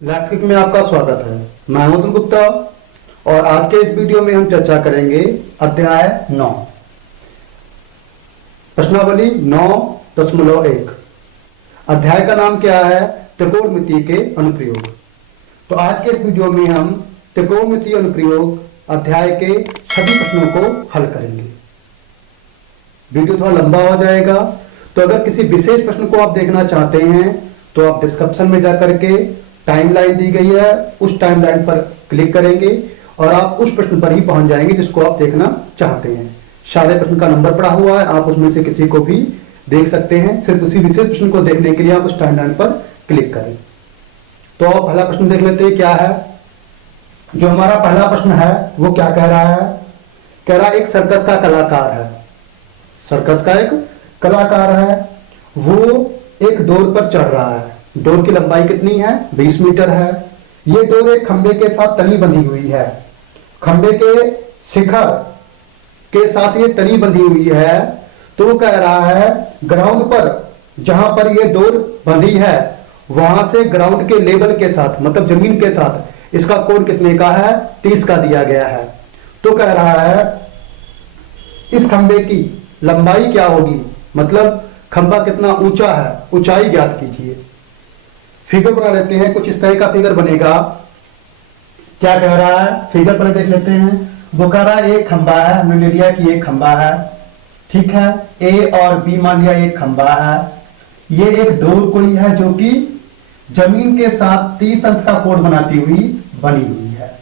Let's quick में आपका स्वागत है। मैं हूं अतुल गुप्ता और आज के इस वीडियो में हम चर्चा करेंगे अध्याय 9 प्रश्नावली 9.1। अध्याय का नाम क्या है? त्रिकोणमिति के अनुप्रयोग। तो आज के इस वीडियो में हम त्रिकोणमिति अनुप्रयोग अध्याय के सभी प्रश्नों को हल करेंगे। वीडियो थोड़ा लंबा हो जाएगा, तो अगर किसी विशेष प्रश्न को आप देखना चाहते हैं तो आप डिस्क्रिप्शन में जाकर के टाइमलाइन दी गई है, उस टाइमलाइन पर क्लिक करेंगे और आप उस प्रश्न पर ही पहुंच जाएंगे जिसको आप देखना चाहते हैं। सारे प्रश्न का नंबर पड़ा हुआ है, आप उसमें से किसी को भी देख सकते हैं। सिर्फ उसी विशेष प्रश्न को देखने के लिए आप उस टाइमलाइन पर क्लिक करें। तो आप पहला प्रश्न देख लेते हैं क्या है। जो हमारा पहला प्रश्न है वो क्या कह रहा है? कह रहा है एक सर्कस का कलाकार है। सर्कस का एक कलाकार है, वो एक डोर पर चढ़ रहा है। डोर की लंबाई कितनी है? 20 मीटर है। ये डोर एक खंबे के साथ तनी बंधी हुई है। खंबे के शिखर के साथ ये तनी बंधी हुई है। तो वो कह रहा है ग्राउंड पर जहां पर ये डोर बंधी है वहां से ग्राउंड के लेवल के साथ, मतलब जमीन के साथ, इसका कोण कितने का है? 30 का दिया गया है। तो कह रहा है इस खंबे की लंबाई क्या होगी, मतलब खंबा कितना ऊंचा है, ऊंचाई ज्ञात कीजिए। फिगर बना लेते हैं, कुछ इस तरह का फिगर बनेगा। क्या कह रहा है? फिगर पर देख लेते हैं। वो कह रहा है एक खंबा है, हमने ले लिया कि एक खंबा है, ठीक है। ए और बी मान लिया एक खंबा है। ये एक डोर कोई है जो कि जमीन के साथ 30 अंश का कोण बनाती हुई बनी हुई है।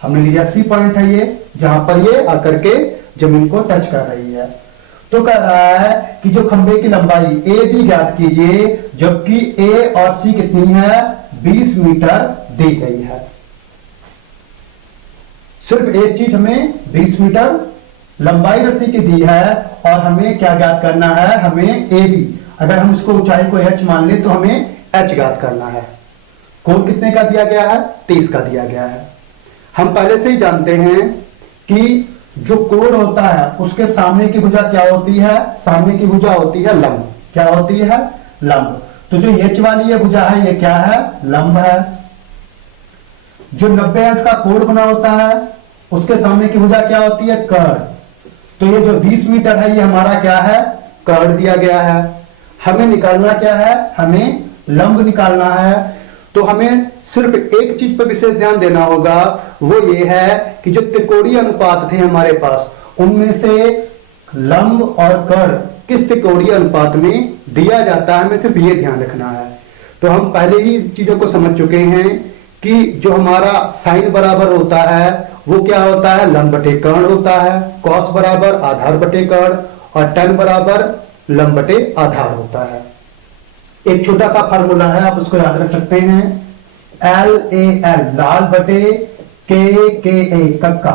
हमने लिया सी पॉइंट है ये, जहां पर ये आकर के जमीन को टच कर रही है। तो कह रहा है कि जो खंबे की लंबाई ए बी ज्ञात कीजिए, जबकि ए और सी कितनी है? 20 मीटर दी गई है। सिर्फ एक चीज हमें 20 मीटर लंबाई रस्सी की दी है और हमें क्या ज्ञात करना है? हमें ए बी, अगर हम इसको ऊंचाई को h मान ले तो हमें h ज्ञात करना है। कोण कितने का दिया गया है? 30 का दिया गया है। हम पहले से ही जानते हैं कि जो कोण होता है उसके सामने की भुजा क्या होती है? सामने की भुजा होती है लंब। क्या होती है? लंब। तो जो h वाली ये भुजा है ये क्या है? लंब है। जो 90 अंश का कोण बना होता है उसके सामने की भुजा क्या होती है? कर्ण। तो ये जो 20 मीटर है ये हमारा क्या है? कर्ण दिया गया है। हमें निकालना क्या है? हमें लंब निकालना है। तो हमें सिर्फ एक चीज पर विशेष ध्यान देना होगा, वो ये है कि जो त्रिकोणीय अनुपात थे हमारे पास, उनमें से लंब और कर्ण किस त्रिकोणीय अनुपात में दिया जाता है, हमें सिर्फ ये ध्यान रखना है। तो हम पहले ही चीजों को समझ चुके हैं कि जो हमारा साइन बराबर होता है वो क्या होता है? लंब बटे कर्ण होता है। कॉस बराबर आधार बटे कर्ण और tan बराबर लंब बटे आधार होता है। एक छोटा सा फार्मूला है, आप उसको याद रख सकते हैं। LAL लाल बटे KKA कक्का।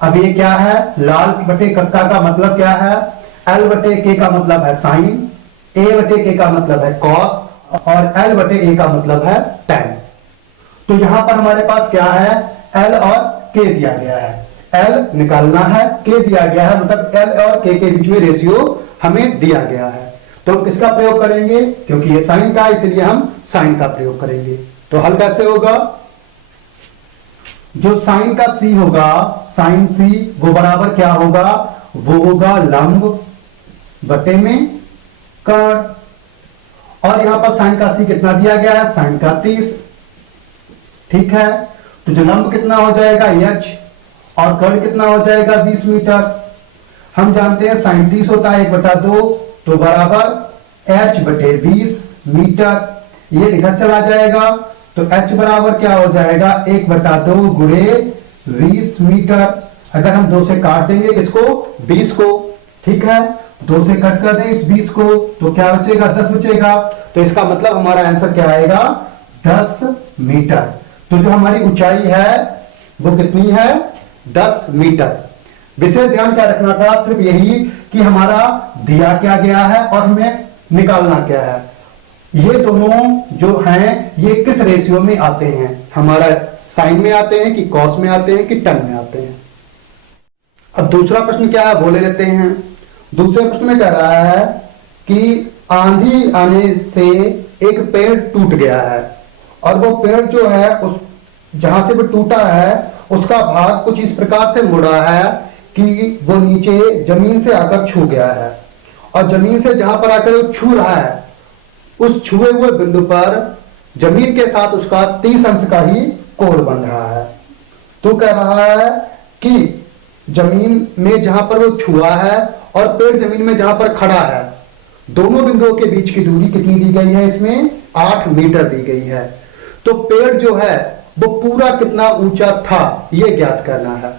अब ये क्या है? लाल बटे कक्का का मतलब क्या है? L बटे K का मतलब है साइन, A बटे K का मतलब है कॉस और L बटे A का मतलब है tan। तो यहां पर हमारे पास क्या है? L और K दिया गया है। L निकालना है, K दिया गया है, मतलब L और K के बीच में रेशियो हमें दिया गया है। तो हम किसका प्रयोग करेंगे? क्योंकि ये साइन का, इसलिए हम साइन का प्रयोग करेंगे। तो हल कैसे होगा? जो साइन का सी होगा, साइन सी, वो बराबर क्या होगा? वो होगा लंब बटे में कर्ण। और यहां पर साइन का सी कितना दिया गया है? साइन का 30, ठीक है। तो जो लंब कितना हो जाएगा? h और कर्ण कितना हो जाएगा? 20 मीटर। हम जानते हैं साइन 30 होता है 1/2, तो बराबर h बटे 20 मीटर। ये इधर चला जाएगा तो h बराबर क्या हो जाएगा? 1/2 गुणे 20 मीटर। अगर हम 2 से काट देंगे इसको 20 को, ठीक है, 2 से कट कर दें इस 20 को तो क्या बचेगा? 10 बचेगा। तो इसका मतलब हमारा आंसर क्या आएगा? 10 मीटर। तो जो हमारी ऊंचाई है वो कितनी है? 10 मीटर। विशेष ध्यान क्या रखना था? सिर्फ यही कि हमारा दिया क्या गया है और हमें निकालना क्या है। ये दोनों जो हैं ये किस रेशियो में आते हैं? हमारा साइन में आते हैं कि कॉस में आते हैं कि टन में आते हैं? अब दूसरा प्रश्न क्या है वो ले लेते हैं। दूसरे प्रश्न में कह रहा है कि आंधी आने से एक पेड़ टूट गया है और वो पेड़ जो है उस जहां से वो टूटा है उसका भाग कुछ इस प्रकार से मुड़ा है कि वो नीचे जमीन से आकर छू गया है, और जमीन से जहां पर आकर वो छू रहा है उस छुए हुए बिंदु पर जमीन के साथ उसका 30 अंश का ही कोण बन रहा है। तो कह रहा है कि जमीन में जहां पर वो छुआ है और पेड़ जमीन में जहां पर खड़ा है, दोनों बिंदुओं के बीच की दूरी कितनी दी गई है, इसमें 8 मीटर दी गई है। तो पेड़ जो है वो पूरा कितना ऊंचा था यह ज्ञात करना है।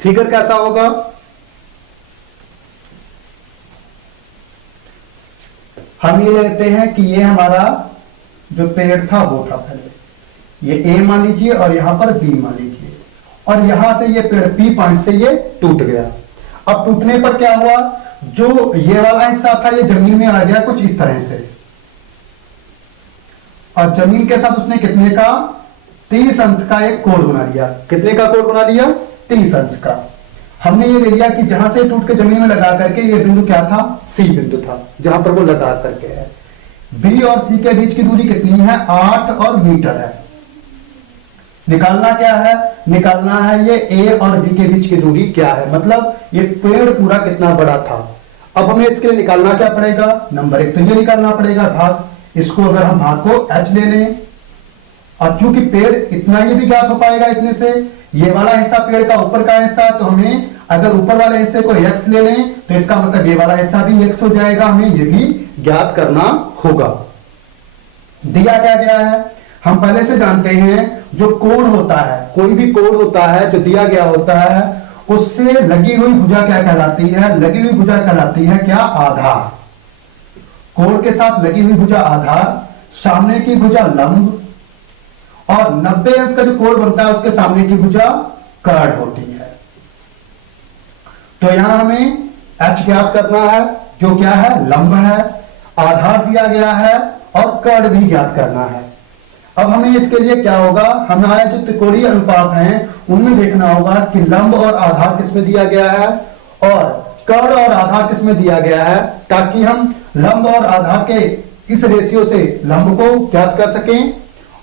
फिगर कैसा होगा, हम ये लेते हैं कि ये हमारा जो पेड़ था वो था, पहले ये ए मान लीजिए और यहां पर बी मान लीजिए, और यहां से ये पेड़ पी पॉइंट से ये टूट गया। अब टूटने पर क्या हुआ, जो ये वाला हिस्सा था ये जमीन में आ गया कुछ इस तरह से, और जमीन के साथ उसने कितने का 30 अंश का एक कोण बना लिया। कितने का कोण बना लिया, 30 अंश का। हमने ये ले लिया कि जहां से टूट के जमीन में लगा करके ये बिंदु क्या था, सी बिंदु था, जहां पर वो लगा करके है। बी और सी के बीच की दूरी कितनी है, 8 और मीटर है। निकालना क्या है, निकालना है ये ए और बी के बीच की दूरी क्या है, मतलब ये पेड़ पूरा कितना बड़ा था। अब हमें इसके लिए निकालना क्या पड़ेगा, नंबर 1 तो ये निकालना पड़ेगा भाग। इसको अगर हम भाग को h ले लें, और चूंकि पेड़ इतना ये भी ज्ञात हो पाएगा इतने से, ये वाला हिस्सा पेड़ का ऊपर का हिस्सा, तो हमें अगर ऊपर वाले हिस्से को x ले लें तो इसका मतलब ये वाला हिस्सा भी x हो जाएगा, हमें ये भी ज्ञात करना होगा। दिया क्या गया है, हम पहले से जानते हैं जो कोण होता है, कोई भी कोण होता है जो दिया गया होता है, उससे लगी हुई भुजा क्या कहलाती है, लगी हुई भुजा कहलाती है क्या, आधार। कोण के साथ लगी हुई भुजा आधार, सामने की भुजा लंब, और 90 अंश का जो कोण बनता है उसके सामने की भुजा कर्ण होती है। तो यहां हमें h ज्ञात करना है जो क्या है, लंब है, आधार दिया गया है, और कर्ण भी ज्ञात करना है। अब हमें इसके लिए क्या होगा, हमारे जो त्रिकोणीय अनुपात हैं उनमें देखना होगा कि लंब और आधार किसमें दिया गया है और कर्ण और आधार किसमें दिया गया है, ताकि हम लंब और आधार के इस रेशियो से लंब को ज्ञात कर सकें,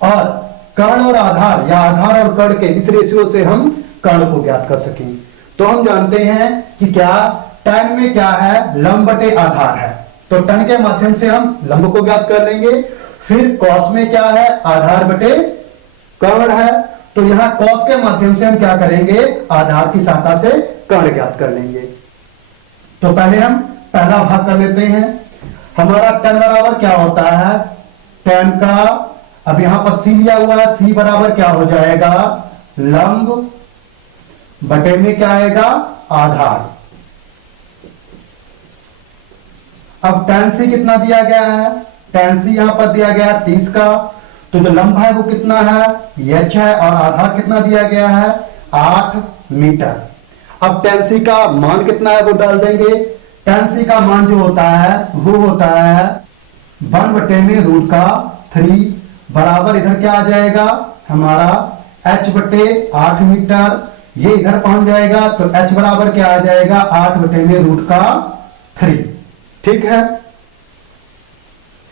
और कर्ण और आधार या आधार और कर्ण के इस रेशियो से हम कर्ण को ज्ञात कर सकें। तो हम जानते हैं कि क्या tan में क्या है, लंब बटे आधार है, तो tan के माध्यम से हम लंब को ज्ञात कर लेंगे। फिर cos में क्या है, आधार बटे कर्ण है, तो यहां cos के माध्यम से हम क्या करेंगे, आधार की शाखा से कर्ण ज्ञात कर लेंगे। तो पहले हम पहला भाग कर लेते हैं। हमारा tan बराबर क्या होता है, tan का, अब यहां पर c लिया हुआ है, c बराबर क्या हो जाएगा, लंब बटे में क्या आएगा, आधार। अब tan c कितना दिया गया है, tan c यहां पर दिया गया है 30 का, तो जो लंब है वो कितना है, h है, और आधार कितना दिया गया है, 8 मीटर। अब tan c का मान कितना है वो डाल देंगे। tan c का मान जो होता है वो होता है 1 बटे में √3 बराबर इधर क्या आ जाएगा, हमारा h बटे 8 मीटर, ये इधर पहुंच जाएगा, तो h बराबर क्या आ जाएगा, 8 बटे में √3। ठीक है,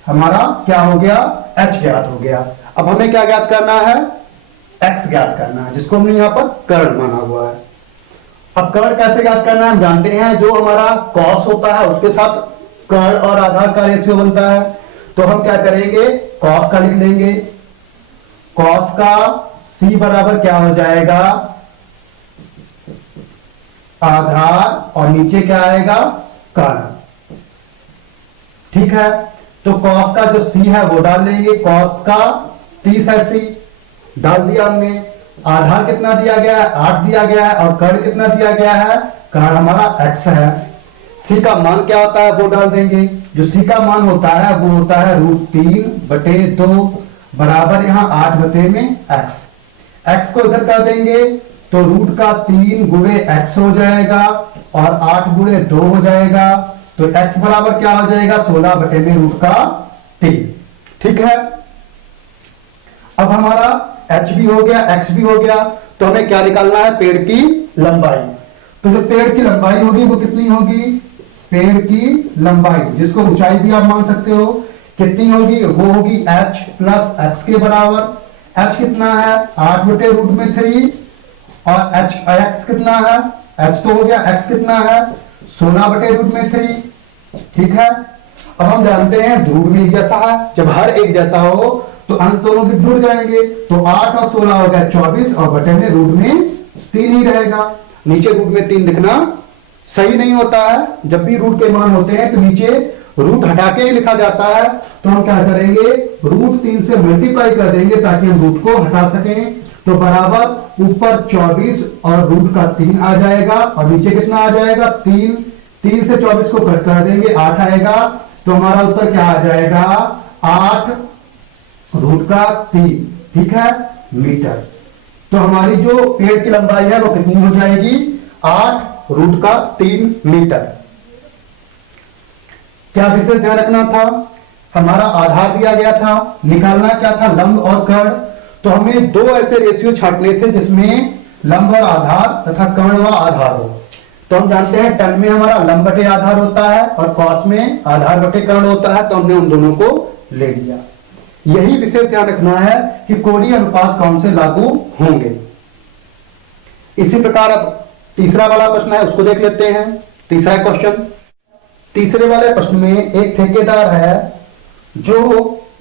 हमारा क्या हो गया, h ज्ञात हो गया। अब हमें क्या ज्ञात करना है, x ज्ञात करना है, जिसको हमने यहां पर कर्ण माना हुआ है। अब कर्ण कैसे ज्ञात करना है, हम जानते हैं जो हमारा cos होता है उसके साथ कर्ण और आधार का रेशियो बनता है, तो हम क्या करेंगे, cos का लिख लेंगे। cos का c बराबर क्या हो जाएगा, आधार, और नीचे क्या आएगा, कर्ण। ठीक है, तो cos का जो c है वो डाल लेंगे, cos का 30 है c, डाल दिया हमने। आधार कितना दिया गया है, 8 दिया गया है, और कर्ण कितना दिया गया है, कर्ण हमारा x है। c का मान क्या होता है वो डाल देंगे, जो c का मान होता है वो होता है √3/2 बराबर यहां 8 बटे में x। x को इधर कर देंगे तो √3 गुणे x हो जाएगा, और 8 गुणे 2 हो जाएगा, तो x बराबर क्या हो जाएगा, 16 बटे में √3। ठीक है, अब हमारा h भी हो गया, x भी हो गया, तो हमें क्या निकालना है, पेड़ की लंबाई। तो जो पेड़ की लंबाई होगी वो कितनी होगी, पेड़ की लंबाई, जिसको ऊंचाई भी आप मान सकते हो, कितनी होगी, वो होगी h प्लस एक्स के बराबर। h कितना है 8/√3 और x कितना है, h तो हो गया, x कितना है 16/√3। ठीक है, अब हम जानते हैं ध्रुव में एक जैसा है, जब हर एक जैसा हो तो अंश दोनों के जुड़ जाएंगे, तो 8 और 16 हो गया 24 और बटे में रूट में 3 ही रहेगा। नीचे रूट में 3 लिखना सही नहीं होता है, जब भी रूट के मान होते हैं तो नीचे रूट हटा के ही लिखा जाता है, तो हम क्या करेंगे √3 से मल्टीप्लाई कर देंगे ताकि हम रूट को हटा सकें। तो बराबर ऊपर 24 और रूट का 3 आ जाएगा और नीचे कितना आ जाएगा 3। 3 से 24 को कट कर देंगे 8 आएगा, तो हमारा उत्तर क्या आ जाएगा 8 रूट का 3। ठीक है, मीटर। तो हमारी जो पेड़ की लंबाई है वो कितनी हो जाएगी 8 रूट का 3 मीटर। क्या विशेष ध्यान रखना था, हमारा आधार दिया गया था, निकालना क्या था लंब और कर्ण। तो हमें दो ऐसे रेशियो छांटने थे जिसमें लंब और आधार तथा कर्ण व आधार हो। तो हम जानते हैं टन में हमारा लंब बटे आधार होता है और कॉस में आधार बटे कर्ण होता है, तो हमने उन दोनों को ले लिया। यही विशेष ध्यान रखना है कि कोणीय अनुपात कौन से लागू होंगे। इसी प्रकार अब तीसरा वाला प्रश्न है, उसको देख लेते हैं। तीसरा क्वेश्चन, तीसरे वाले प्रश्न में एक ठेकेदार है जो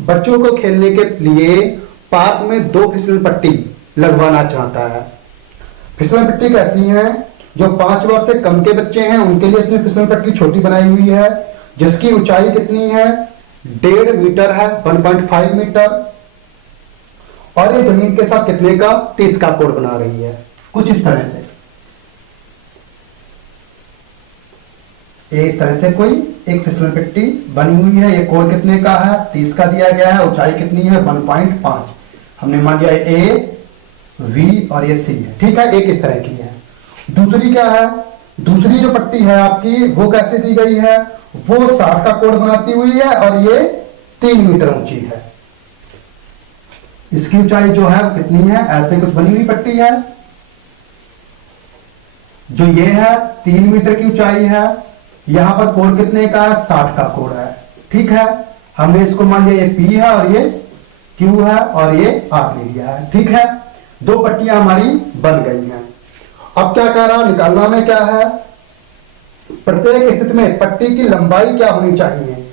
बच्चों को खेलने के लिए पार्क में 2 फिसल पट्टी लगवाना चाहता है। फिसल पट्टी कैसी है, जो 5 वर्ष से कम के बच्चे हैं उनके लिए इसने फिसल पट्टी छोटी बनाई हुई है, जिसकी ऊंचाई कितनी है 1.5 मीटर है, 1.5 मीटर, और ये जमीन के साथ कितने का 30 का कोण बना रही है। कुछ इस तरह से, इस तरह से कोई एक फिसल पट्टी बनी हुई है। ये कोण कितने का है 30 का दिया गया है, ऊंचाई कितनी है 1.5, हमने मान लिया ए वी और ये सी है। ठीक है, एक इस तरह की है। दूसरी क्या है, दूसरी जो पट्टी है आपकी वो कैसे दी गई है, वो 60 का कोण बनाती हुई है और ये 3 मीटर ऊंची है। इसकी ऊंचाई जो है वो कितनी है, ऐसे कुछ बनी हुई पट्टी है, जो ये है 3 मीटर की ऊंचाई है। यहां पर कोण कितने का है 60 का कोण है। ठीक है, हमने इसको मान लिया ये P है और ये Q है और ये R ले लिया है। ठीक है, 2 पट्टियां हमारी बन गई हैं। अब क्या कह रहा, निकालना में क्या है, प्रत्येक स्थिति में पट्टी की लंबाई क्या होनी चाहिए।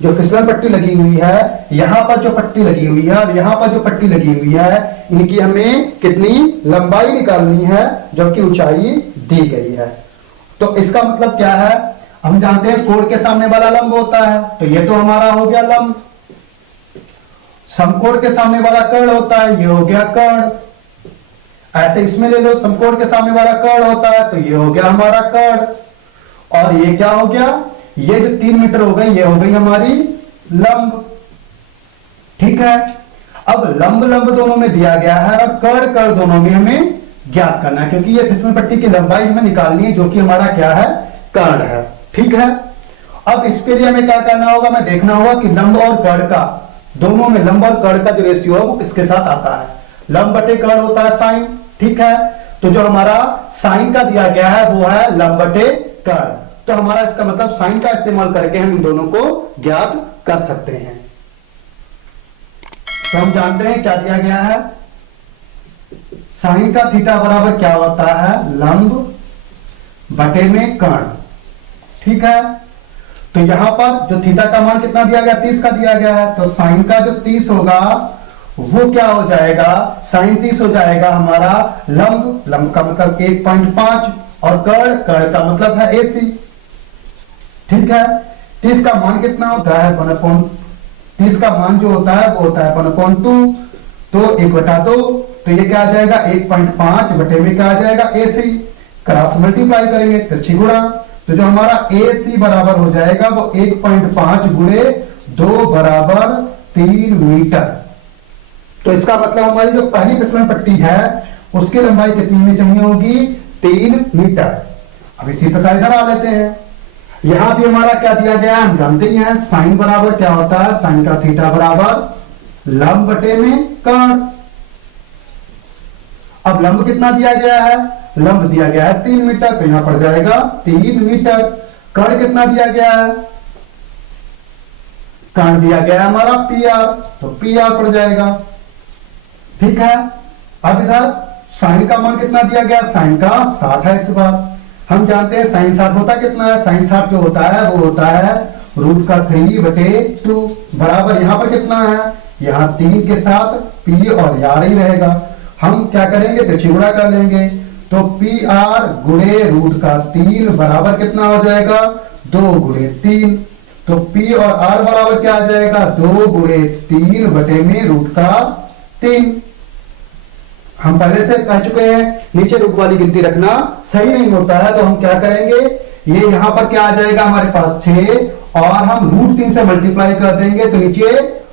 जो फिसलन पट्टी लगी हुई है, यहां पर जो पट्टी लगी हुई है और यहां पर जो पट्टी लगी हुई है, इनकी हमें कितनी लंबाई निकालनी है जबकि ऊंचाई दी गई है। तो इसका मतलब क्या है, हम जानते हैं कोण के सामने वाला लंब होता है, तो ये तो हमारा हो गया लंब। समकोण के सामने वाला कर्ण होता है, ये हो गया कर्ण। ऐसे इसमें ले लो, समकोण के सामने वाला कर्ण होता है, तो ये हो गया हमारा कर्ण। और ये क्या हो गया, ये जो 3 मीटर हो गई, ये हो गई हमारी लंब। ठीक है, अब लंब लंब दोनों में दिया गया है और कर्ण कर्ण दोनों में हमें ज्ञात करना है, क्योंकि ये फिसल पट्टी की लंबाई हमें निकालनी है जो कि हमारा क्या है कर्ण है। ठीक है, अब इसके लिए हमें क्या करना होगा, हमें देखना होगा कि लंब और कर्ण का, दोनों में लंब और कर्ण का जो रेशियो है वो किसके साथ आता है। लंब बटे कर्ण होता है साइन। ठीक है, तो जो हमारा साइन का दिया गया है वो है लंब बटे कर्ण। तो हमारा इसका मतलब साइन का इस्तेमाल करके हम इन दोनों को ज्ञात कर सकते हैं। तो हम जानते हैं क्या दिया गया है, साइन का थीटा बराबर क्या होता है लंब बटे में कर्ण। ठीक है, तो यहां पर जो थीटा का मान कितना दिया गया 30 का दिया गया है, तो साइन का जो 30 होगा वो क्या हो जाएगा, साइन 30 हो जाएगा हमारा लंब, लंब का मतलब 1.5 और कर्ण, कर्ण का मतलब है AC। ठीक है, 30 का मान कितना होता है 1/30 का मान जो होता है वो होता है 1/2, तो 1/2, तो ये क्या आ जाएगा 1.5 बटे में क्या आ जाएगा AC, क्रॉस मल्टीप्लाई करेंगे तिरछी गुणा, तो जो हमारा AC बराबर हो जाएगा वो 1.5 गुणे 2 बराबर 3 मीटर। तो इसका मतलब हमारी जो पहली फिसलन पट्टी है उसकी लंबाई कितनी होनी चाहिए होगी 3 मीटर। अब इसी प्रकार इधर आ लेते हैं, यहां भी हमारा क्या दिया गया है हम जानते ही हैं, साइन बराबर क्या होता है, साइन का थीटा बराबर लंब बटे में कर्ण। अब लंब कितना दिया गया है, लंब दिया गया है 3 मीटर, तो यहां पड़ जाएगा 3 मीटर। कर्ण कितना दिया गया है, काट दिया गया है हमारा पी आर, तो पी आर पड़ जाएगा। ठीक है, अब इधर साइन का मान कितना दिया गया, साइन का 60 है। इस बार हम जानते हैं साइन 60 होता कितना है, साइन 60 जो होता है वो होता है √3/2 बराबर यहाँ पर कितना है, यहाँ 3 के साथ पी और आर ही रहेगा। हम क्या करेंगे, तो गुणा कर लेंगे, तो पी आर गुणे √3 बराबर कितना हो जाएगा, 2 गुणे 3। तो पी और आर बराबर क्या आ जाएगा, 2 गुणे 3 बटे में √3। हम पहले से कह चुके हैं नीचे रूट वाली गिनती रखना सही नहीं होता है, तो हम क्या करेंगे, ये यहां पर क्या आ जाएगा हमारे पास 6 और हम √3 से मल्टीप्लाई कर देंगे, तो नीचे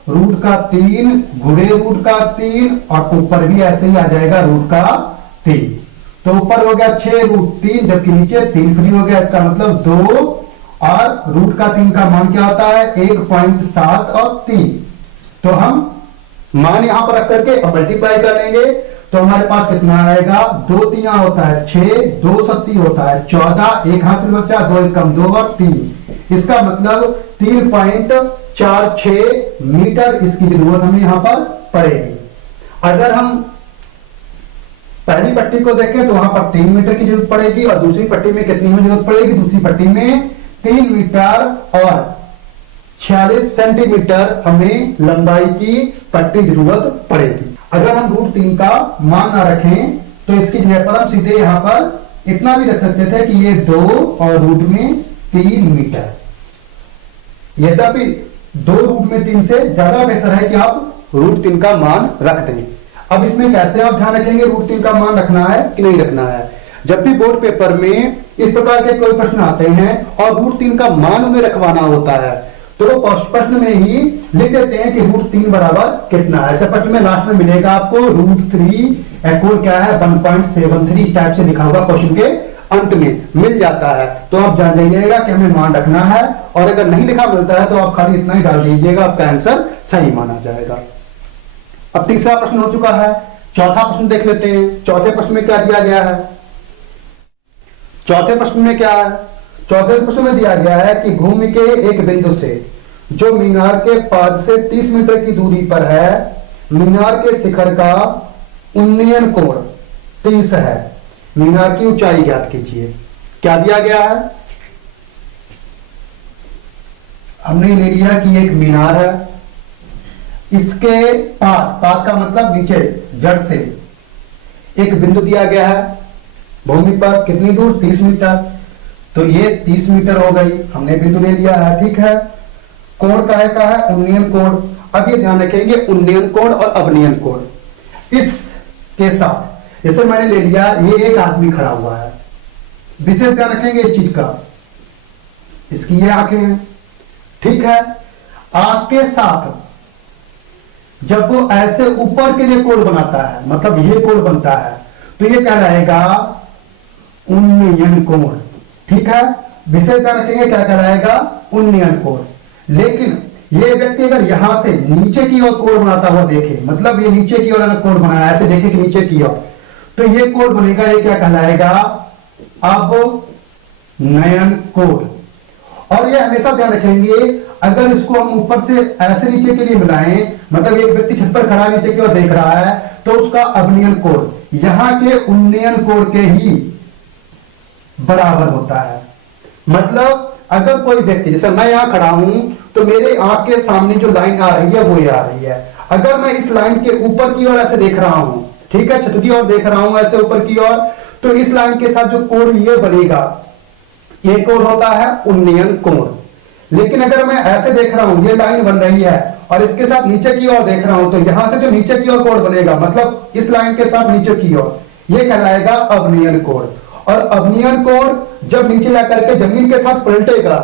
√3 गुणे √3 और ऊपर भी ऐसे ही आ जाएगा √3। तो ऊपर हो गया 6 √3 जबकि नीचे 3 फ्री हो गया, इसका मतलब 2 और √3 का मान क्या होता है 1.7 और 3। तो हम मान यहां पर रख करके मल्टीप्लाई कर लेंगे, तो हमारे पास कितना आएगा, 2 3 होता है 6, 2 7 होता है 14, एक हाथ से बचा 2 कम 2 और 3, इसका मतलब 3.46 मीटर इसकी जरूरत हमें यहां पर पड़ेगी। अगर हम पहली पट्टी को देखें तो वहां पर 3 मीटर की जरूरत पड़ेगी और दूसरी पट्टी में कितनी जरूरत पड़ेगी, दूसरी पट्टी में 3 मीटर और 46 सेंटीमीटर हमें लंबाई की पट्टी जरूरत पड़ेगी। अगर हम √3 का मान ना रखें तो इसकी जगह पर हम सीधे यहां पर इतना भी रख सकते थे कि ये 2 और √3 मीटर। यद्यपि 2 √3 से ज्यादा बेहतर है कि आप √3 का मान रख दें। अब इसमें कैसे आप ध्यान रखेंगे √3 का मान रखना है कि नहीं रखना है। जब भी बोर्ड पेपर में इस प्रकार के कोई प्रश्न आते हैं और √3 का मान उन्हें रखवाना होता है, तो प्रश्न में ही लिख देते हैं कि √3 बराबर कितना है। ऐसे प्रश्न में लास्ट में मिलेगा आपको √3 इक्वल क्या है 1.73 टाइप से लिखा होगा, क्वेश्चन के अंत में मिल जाता है। तो आप जान लीजिएगा कि हमें मान रखना है, और अगर नहीं लिखा मिलता है तो आप खाली इतना ही डाल दीजिएगा, आपका आंसर सही माना जाएगा। अब तीसरा प्रश्न हो चुका है, चौथा प्रश्न देख लेते हैं। चौथे प्रश्न में क्या दिया गया है, चौथे प्रश्न में क्या है, चौथे प्रश्न में दिया गया है कि भूमि के एक बिंदु से जो मीनार के पाद से 30 मीटर की दूरी पर है, मीनार के शिखर का उन्नयन कोण 30 है, मीनार की ऊंचाई ज्ञात कीजिए। क्या दिया गया है, हमने ले लिया कि एक मीनार है, इसके पाद का मतलब नीचे जड़ से एक बिंदु दिया गया है भूमि पर, कितनी दूर 30 मीटर, तो ये 30 मीटर हो गई, हमने बिंदु ले लिया है। ठीक है, कोण का है उन्नयन कोण। अब ये ध्यान रखेंगे उन्नयन कोण और अवनयन कोण, इसके साथ जैसे मैंने ले लिया ये एक आदमी खड़ा हुआ है, विशेष ध्यान रखेंगे इस चीज का, इसकी ये आंखें हैं। ठीक है, आंख के साथ जब वो ऐसे ऊपर के लिए कोण बनाता है, मतलब ये कोण बनता है, तो ये क्या रहेगा उन्नयन कोण। ठीक है, विशेष ध्यान रखेंगे क्या कहलाएगा उन्नयन कोण। लेकिन ये व्यक्ति अगर यहां से नीचे की ओर कोण बनाता हुआ देखे, मतलब ये नीचे की ओर अगर कोण बनाया, ऐसे देखे कि नीचे की ओर, तो ये कोण बनेगा, ये क्या कहलाएगा अवनयन कोण। और ये हमेशा ध्यान रखेंगे अगर इसको हम ऊपर से ऐसे नीचे के लिए मिलाएं, मतलब एक व्यक्ति छत पर खड़ा नीचे की ओर देख रहा है, तो उसका अवनयन कोण यहां के उन्नयन कोण के ही बराबर होता है। मतलब अगर कोई व्यक्ति, जैसे मैं यहां खड़ा हूं, तो मेरे आंख के सामने जो लाइन आ रही है वो ये आ रही है, अगर मैं इस लाइन के ऊपर की ओर ऐसे देख रहा हूं, ठीक है, छत की ओर देख रहा हूं ऐसे ऊपर की ओर, तो इस लाइन के साथ जो कोण ये बनेगा, ये कोण होता है उन्नयन कोण। लेकिन अगर मैं ऐसे देख रहा हूं, ये लाइन बन रही है और इसके साथ नीचे की ओर देख रहा हूं, तो यहां से जो नीचे की ओर कोण बनेगा, मतलब इस लाइन के साथ नीचे की ओर, ये कहलाएगा अवनयन कोण। और अवनयन कोण जब नीचे जाकर के जमीन के साथ पलटेगा,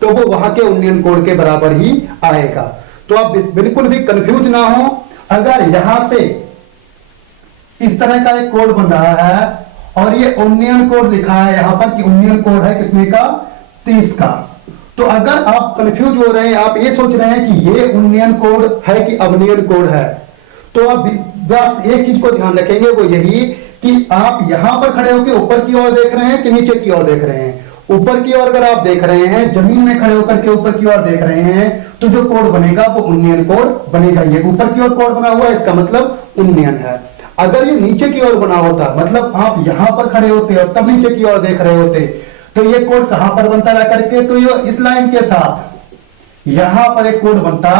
तो वो वहां के उन्नयन कोण के बराबर ही आएगा। तो आप बिल्कुल भी कंफ्यूज ना हो, अगर यहां से इस तरह का एक कोण बन रहा है और ये उन्नयन कोण लिखा है यहां पर कि उन्नयन कोण है कितने का 30 का, तो अगर आप कंफ्यूज हो रहे हैं, आप ये सोच रहे हैं कि ये उन्नयन कोण है कि अवनयन कोण है, तो आप बस एक चीज को ध्यान रखेंगे, वो यही कि आप यहां पर खड़े होकर ऊपर की ओर देख रहे हैं कि नीचे की ओर देख रहे हैं। ऊपर की ओर अगर आप देख रहे हैं, जमीन में खड़े होकर के ऊपर की ओर देख रहे हैं, तो जो कोड बनेगा वो उन्नयन कोड बनेगा। ये ऊपर की ओर कोड बना हुआ है, इसका मतलब उन्नयन है। अगर ये नीचे की ओर बना होता, मतलब आप यहां पर खड़े होते और तब नीचे की ओर देख रहे होते, तो ये कोड कहां पर बनता ला करके, तो ये इस लाइन के साथ यहां पर एक कोड बनता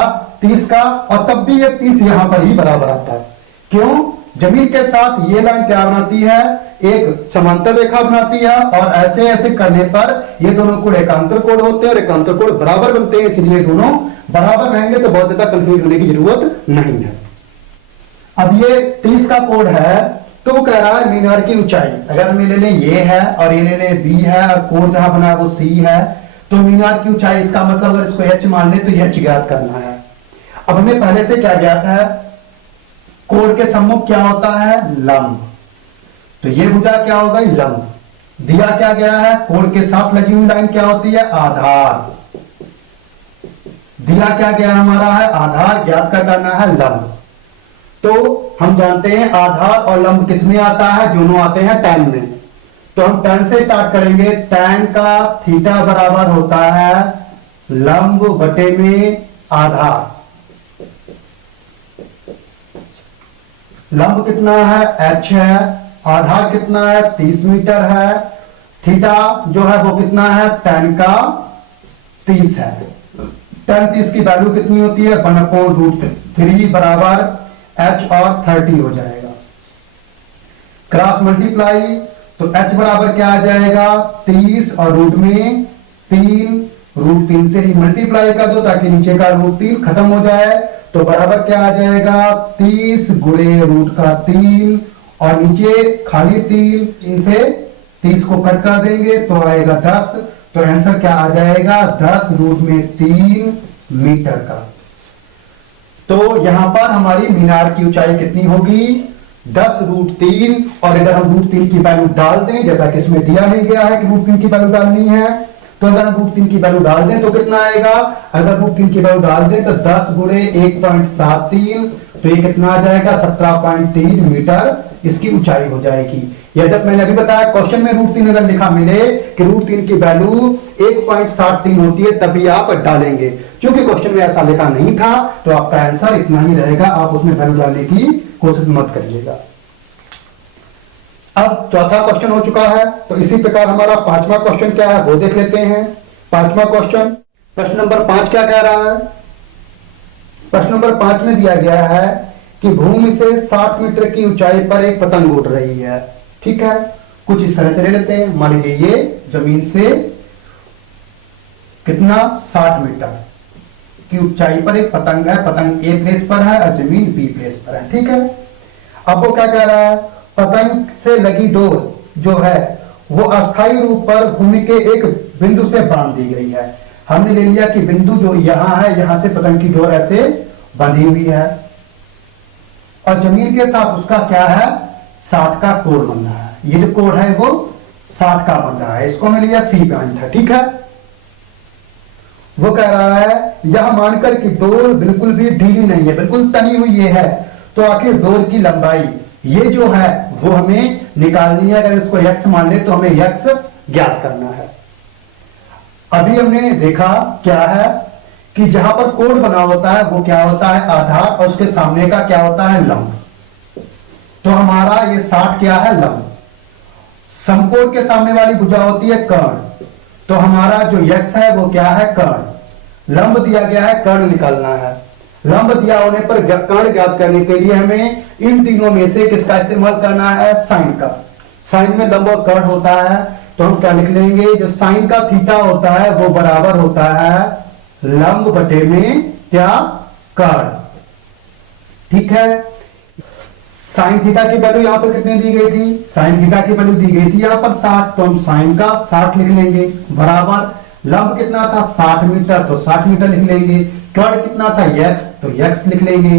30 का, और तब भी ये 30 यहां पर ही बराबर आता है। क्यों? जमीन के साथ ये लाइन क्या बनाती है, एक समांतर रेखा बनाती है, और ऐसे ऐसे करने पर ये दोनों कोड एकांतर कोड होते हैं और एकांतर कोड बराबर बनते हैं, इसलिए दोनों बराबर रहेंगे, तो बहुत ज्यादा कंफ्यूज होने की जरूरत नहीं है। अब ये 30 का कोड है, तो वो कह रहा है मीनार की ऊंचाई, अगर हम ले लें ये है और ये ले लें बी है और कोड जहां बना है वो सी है, तो मीनार की ऊंचाई, इसका मतलब अगर इसको एच मान ले तो एच ज्ञात करना है। अब हमें पहले से क्या ज्ञात है, कोड के सम्मुख क्या होता है, लंब, तो ये भुजा क्या होगा, लंब। दिया क्या गया है, कोड के साथ लगी हुई लाइन क्या होती है, आधार। दिया क्या गया हमारा है, आधार, ज्ञात का करना है लंब। तो हम जानते हैं आधार और लंब किसमें आता है, दोनों आते हैं tan में। तो हम tan से स्टार्ट करेंगे, tan का थीटा बराबर होता है लंब बटे में आधार। लंब कितना है, h है, आधार कितना है, 30 मीटर है, थीटा जो है वो कितना है, tan का 30 है। tan 30 की वैल्यू कितनी होती है, 1/√3 बराबर h और 30 हो जाएगा। क्रॉस मल्टीप्लाई, तो h बराबर क्या आ जाएगा, 30 और रूट में 3, √3 से ही मल्टीप्लाई कर दो ताकि नीचे का √3 खत्म हो जाए, तो बराबर क्या आ जाएगा, 30 गुणे √3 और नीचे खाली 3 से 30 को कट कर देंगे तो आएगा 10। तो आंसर क्या आ जाएगा, 10√3 मीटर का। तो यहां पर हमारी मीनार की ऊंचाई कितनी होगी, 10√3, और अगर हम √3 की वैल्यू डाल दें, जैसा कि इसमें दिया ही गया है कि √3 की वैल्यू डालनी है, तो अगर हम √3 की वैल्यू डाल दें तो कितना आएगा, अगर √3 की वैल्यू डाल दें तो 10 गुणे 1.73, तो ये कितना आ जाएगा, 17.3 मीटर इसकी ऊंचाई हो जाएगी। यह जब मैंने अभी बताया क्वेश्चन में √3 अगर लिखा मिले कि √3 की वैल्यू 1.73 होती है तभी आप डालेंगे। क्योंकि क्वेश्चन में ऐसा लिखा नहीं था तो आपका आंसर इतना ही रहेगा, आप उसमें वैल्यू डालने की कोशिश मत करिएगा। अब चौथा क्वेश्चन हो चुका है, तो इसी प्रकार हमारा पांचवा क्वेश्चन क्या है वो देख लेते हैं। पांचवा क्वेश्चन, प्रश्न नंबर 5 क्या कह रहा है, प्रश्न नंबर 5 में दिया गया है कि भूमि से 60 मीटर की ऊंचाई पर एक पतंग उड़ रही है। ठीक है, कुछ इस तरह से ले लेते हैं। मान लीजिए ये जमीन से कितना, 60 मीटर की ऊंचाई पर एक पतंग है, पतंग ए प्लेस पर है और जमीन बी प्लेस पर है। ठीक है, अब वो क्या कह रहा है, पतंग से लगी डोर जो है वो अस्थायी रूप पर भूमि के एक बिंदु से बांध दी गई है। हमने ले लिया कि बिंदु जो यहां है, यहां से पतंग की डोर ऐसे बंधी हुई है और जमीन के साथ उसका क्या है, 60 का कोण बन रहा है। ये जो कोण है वो 60 का बन रहा है, इसको हमने लिया सी पॉइंट है। ठीक है, वो कह रहा है यह मानकर कि डोर बिल्कुल भी ढीली नहीं है, बिल्कुल तनी हुई ये है, तो आखिर डोर की लंबाई ये जो है वो हमें निकालनी है। अगर इसको x मान ले तो हमें x ज्ञात करना है। अभी हमने देखा क्या है कि जहां पर कोण बना होता है वो क्या होता है, आधार, और उसके सामने का क्या होता है, लंब। तो हमारा ये 60 क्या है, लंब। समकोण के सामने वाली भुजा होती है कर्ण, तो हमारा जो x है वो क्या है, कर्ण। लंब दिया गया है, कर्ण निकालना है। लंब दिया होने पर कर्ण ज्ञात करने के लिए हमें इन तीनों में से किसका इस्तेमाल करना है, साइन का। साइन में लंब और कर्ण होता है, तो हम क्या लिख लेंगे, जो साइन का थीटा होता है वो बराबर होता है लंब बटे में क्या, कर्ण। ठीक है, साइन थीटा की वैल्यू यहां पर कितनी दी गई थी, साइन थीटा की वैल्यू दी गई थी यहां पर 60, तो हम साइन का 60 लिख लेंगे, बराबर लंब कितना था 60 मीटर, तो 60 मीटर लिख लेंगे। कर्ण कितना था x, तो x लिख लेंगे।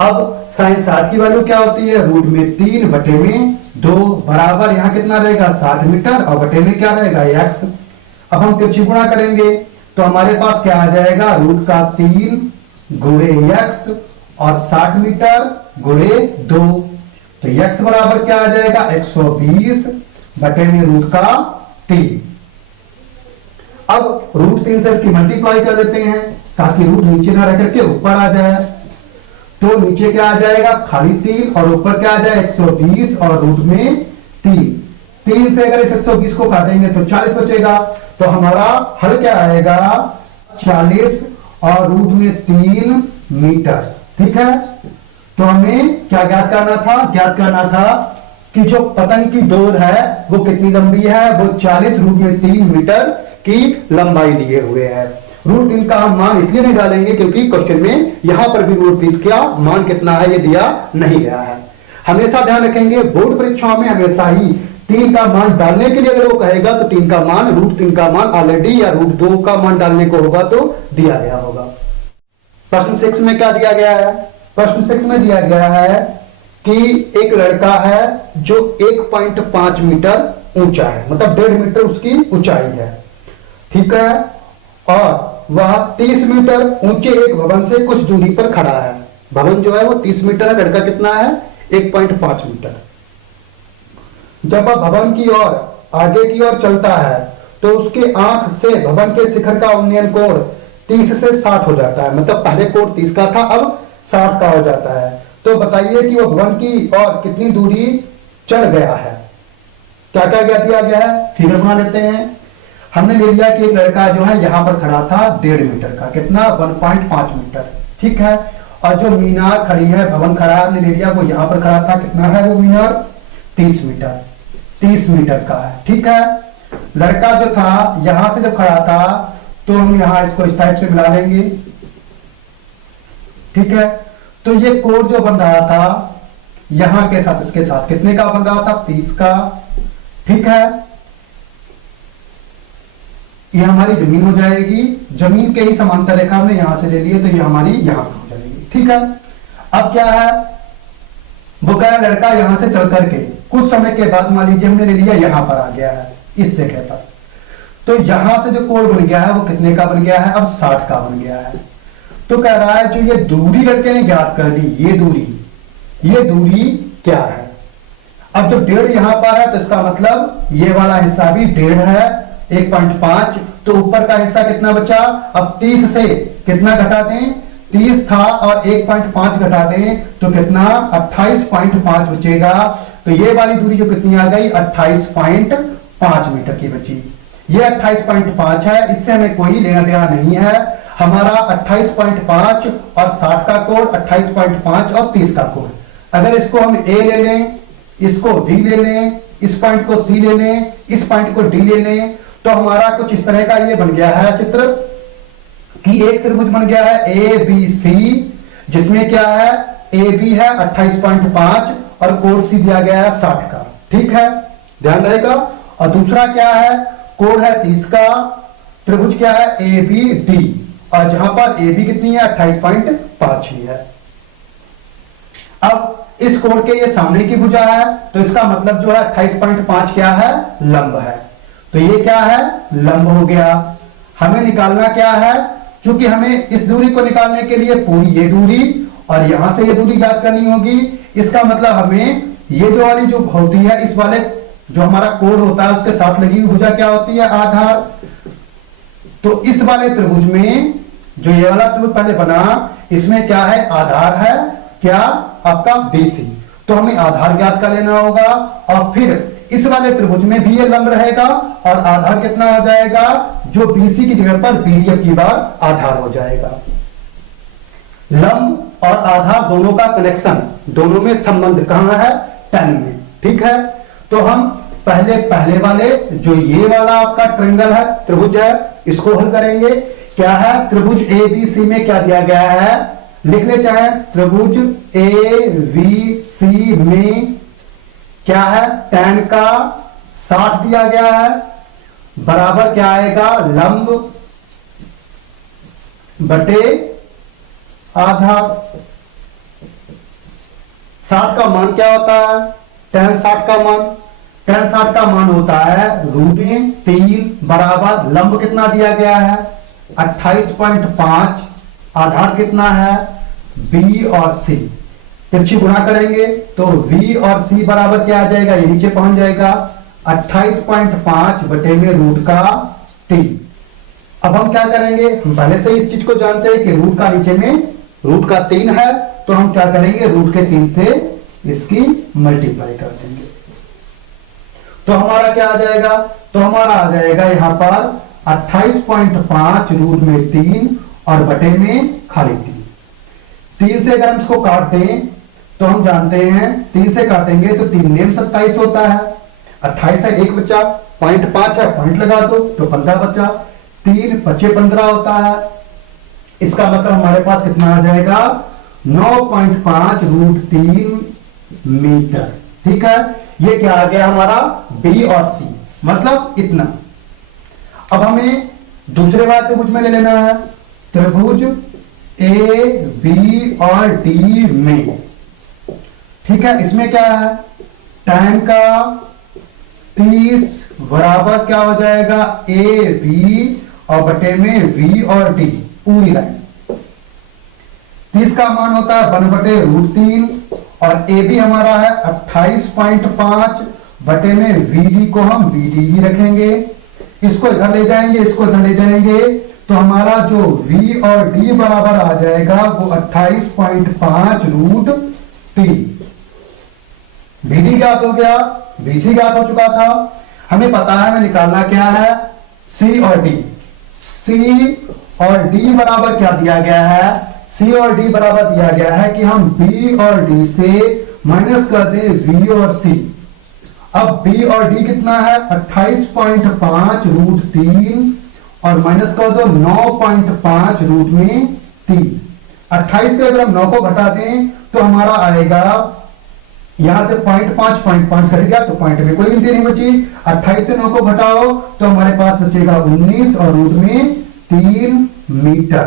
अब साइन 60 की वैल्यू क्या होती है, रूट में 3 बटे में 2 बराबर यहां कितना रहेगा, 60 मीटर और बटे में क्या रहेगा, x। अब हम तिरछी गुणा करेंगे तो हमारे पास क्या आ जाएगा, रूट का 3 गुणे x और 60 मीटर गुणे 2, तो x बराबर क्या आ जाएगा, 120 बटे में रूट का 3। अब √3 से इसकी मल्टीप्लाई कर देते हैं ताकि रूट नीचे ना रह करके ऊपर आ जाए। तो नीचे क्या आ जाएगा, खाली 3 और ऊपर क्या आ जाए 120 और रूट में 3 से अगर इस 120 को काटेंगे तो 40 बचेगा। तो हमारा हल क्या आएगा 40 और रूट में 3 मीटर। ठीक है, तो हमें क्या ज्ञात करना था कि जो पतंग की डोर है वो कितनी लंबी है, वो 40 रूट में 3 मीटर की लंबाई लिए हुए है। √3 का हम मान इसलिए नहीं डालेंगे क्योंकि क्वेश्चन में यहां पर भी √3 का मान कितना है ये दिया नहीं गया है। हमेशा ध्यान रखेंगे बोर्ड परीक्षाओं में हमेशा ही 3 का मान डालने के लिए अगर वो कहेगा तो 3 का मान √3 का मान ऑलरेडी या √2 का मान डालने को होगा तो दिया गया होगा। प्रश्न 6 में क्या दिया गया है, प्रश्न 6 में दिया गया है कि एक लड़का है जो 1.5 मीटर ऊंचा है, मतलब 1.5 मीटर उसकी ऊंचाई है। ठीक है, और वह 30 मीटर ऊंचे एक भवन से कुछ दूरी पर खड़ा है। भवन जो है वो 30 मीटर है, लड़का कितना है 1.5 मीटर। जब वह भवन की ओर आगे की ओर चलता है तो उसके आंख से भवन के शिखर का उन्नयन कोण 30 से 60 हो जाता है, मतलब पहले कोण 30 का था अब 60 का हो जाता है। तो बताइए कि वह भवन की ओर कितनी दूरी चल गया है। क्या क्या दिया गया है, फिगर बना लेते हैं। हमने ले लिया कि एक लड़का जो है यहां पर खड़ा था 1.5 मीटर का, कितना 1.5 मीटर। ठीक है, और जो मीनार खड़ी है, भवन खड़ा है, हमने ले लिया वो यहां पर खड़ा था, कितना है वो मीनार 30 मीटर का है। ठीक है, लड़का जो था यहां से जब खड़ा था तो हम यहां इसको इस टाइप से मिला लेंगे। ठीक है, तो ये कोण जो बन रहा था यहां के साथ इसके साथ कितने का बन रहा था 30 का। ठीक है, ये हमारी जमीन हो जाएगी, जमीन के ही समांतर रेखा हमने यहां से ले लिए तो ये हमारी यहां पर हो जाएगी। ठीक है, अब क्या है वो कह रहा लड़का यहां से चल करके कुछ समय के बाद मान लीजिए हमने ले लिया यहां पर आ गया है इस जगह पर, तो यहां से जो कोण बन गया है वो कितने का बन गया है अब 60 का बन गया है। तो कह रहा है जो ये दूरी लड़के ने ज्ञात कर दी, ये दूरी क्या है। अब जो 1.5 यहां पर है तो इसका मतलब ये वाला हिस्सा भी 1.5 है 1.5, तो ऊपर का हिस्सा कितना बचा। अब 30 से कितना घटा दें, 30 था और 1.5 घटा दें तो कितना 28.5 बचेगा। तो ये वाली दूरी जो कितनी आ गई 28.5 मीटर की बची। ये 28.5 है, इससे हमें कोई लेना देना नहीं है। हमारा 28.5 और 60 का कोण, 28.5 और 30 का कोण, अगर इसको हम ए ले लें, इसको बी ले लें, इस पॉइंट को सी ले लें, इस पॉइंट को डी ले लें, तो हमारा कुछ इस तरह का ये बन गया है चित्र कि एक त्रिभुज बन गया है ए बी सी, जिसमें क्या है ए बी है 28.5 और कोण सी दिया गया है 60 का। ठीक है, ध्यान रहेगा। और दूसरा क्या है, कोण है 30 का, त्रिभुज क्या है ए बी डी, और जहां पर ए बी कितनी है 28.5 ही है। अब इस कोण के ये सामने की भुजा है तो इसका मतलब जो है 28.5 क्या है लंब है, तो ये क्या है लंब हो गया। हमें निकालना क्या है, क्योंकि हमें इस दूरी को निकालने के लिए पूरी ये दूरी और यहां से ये दूरी ज्ञात करनी होगी। इसका मतलब हमें ये जो वाली जो होती है इस वाले जो हमारा कोण होता है उसके साथ लगी हुई भुजा क्या होती है आधार। तो इस वाले त्रिभुज में जो ये वाला त्रिभुज पहले बना इसमें क्या है आधार है क्या आपका BC, तो हमें आधार ज्ञात कर लेना होगा और फिर इस वाले त्रिभुज में भी ये लंब रहेगा और आधार कितना हो जाएगा जो BC की जगह पर BD की बार आधार हो जाएगा। लंब और आधार दोनों का कनेक्शन, दोनों में संबंध कहां है tan में। ठीक है, तो हम पहले वाले जो ये वाला आपका ट्रायंगल है त्रिभुज है इसको हल करेंगे। क्या है त्रिभुज ABC में क्या दिया गया है, लिख ले चाहे त्रिभुज ABC में क्या है tan का 60 दिया गया है बराबर क्या आएगा लंब बटे आधार। 60 का मान क्या होता है tan 60 का मान, tan 60 का मान होता है √3 बराबर लंब कितना दिया गया है 28.5, आधार कितना है B और C, तिरछी गुणा करेंगे तो V और C बराबर क्या आ जाएगा, ये नीचे पहुंच जाएगा 28.5 बटे में √3। अब हम क्या करेंगे, हम पहले से इस चीज को जानते हैं कि रूट का नीचे में रूट का 3 है, तो हम क्या करेंगे, रूट के 3 से इसकी मल्टीप्लाई कर देंगे। तो हमारा क्या आ जाएगा, तो हमारा आ जाएगा यहां पर 28.5 रूट में 3 और बटे में खाली 3 से अगर हम इसको काट दें तो हम जानते हैं 3 से काटेंगे तो 3 नेम 27 होता है, 28 है, 1 बचा, 0.5 है, पॉइंट लगा दो तो 15 बचा, 3 बचे 15 होता है। इसका मतलब हमारे पास कितना आ जाएगा, 9.5 रूट 3 मीटर। ठीक है, ये क्या आ गया हमारा बी और सी, मतलब इतना। अब हमें दूसरे वाले त्रिभुज में ले लेना है, त्रिभुज ए बी और डी में। ठीक है, इसमें क्या है, tan का 30 बराबर क्या हो जाएगा, ए बी और बटे में वी और डी पूरी लाइन। 30 का मान होता है 1 बटे रूट 3 और ए बी हमारा है 28.5 बटे में वी डी को हम वी डी ही रखेंगे। इसको इधर ले जाएंगे, इसको इधर ले जाएंगे, तो हमारा जो v और d बराबर आ जाएगा वो 28.5 रूट 3। vd ज्ञात हो गया, vc ज्ञात हो चुका था। हमें पता है हमें निकालना क्या है, c और d। c और d बराबर क्या दिया गया है, c और d बराबर दिया गया है कि हम b और d से माइनस कर दें v और c। अब b और d कितना है, 28.5 रूट 3 और माइनस कर दो 9.5 रूट में 3। 28 से अगर हम 9 को घटा दें तो हमारा आएगा, यहां से 0.5 घट गया तो पॉइंट में कोई गिनती नहीं बची। 28 से 9 को घटाओ तो हमारे पास बचेगा 19 और रूट में 3 मीटर।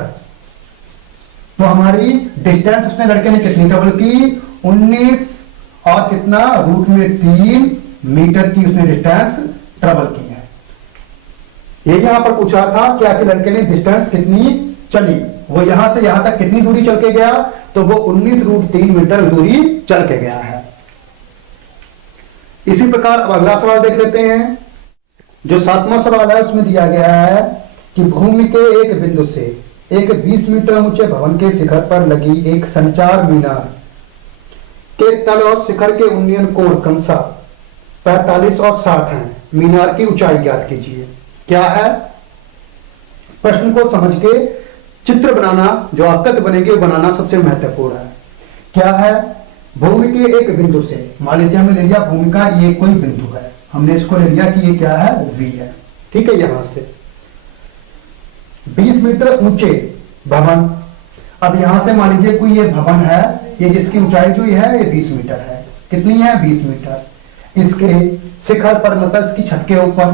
तो हमारी डिस्टेंस उसने लड़के ने कितनी डबल की, 19 और कितना रूट में 3 मीटर की उसने डिस्टेंस ट्रेवल की है। ये यहां पर पूछा था कि आपके लड़के ने डिस्टेंस कितनी चली, वो यहां से यहां तक कितनी दूरी चल के गया, तो वो 19 रूट 3 मीटर दूरी चल के गया है। इसी प्रकार अब अगला सवाल देख लेते हैं। जो 7वां सवाल है उसमें दिया गया है कि भूमि के एक बिंदु से एक 20 मीटर ऊंचे भवन के शिखर पर लगी एक संचार मीनार के तल और शिखर के उन्नयन कोण क्रमशः 45 और 60 हैं। मीनार की ऊंचाई ज्ञात कीजिए। क्या है, प्रश्न को समझ के चित्र बनाना, जो आकृति बनेगी वो बनाना सबसे महत्वपूर्ण है। क्या है, भूमि के एक बिंदु से, मान लीजिए हमने ले लिया भूमि का ये कोई बिंदु है, हमने इसको ले लिया कि ये क्या है, V है। ठीक है, यहां से 20 मीटर ऊंचे भवन। अब यहां से मान लीजिए कोई ये भवन है, ये जिसकी ऊंचाई जो है ये 20 मीटर है। कितनी है, 20 मीटर। इसके शिखर पर मतलब इसकी छत के ऊपर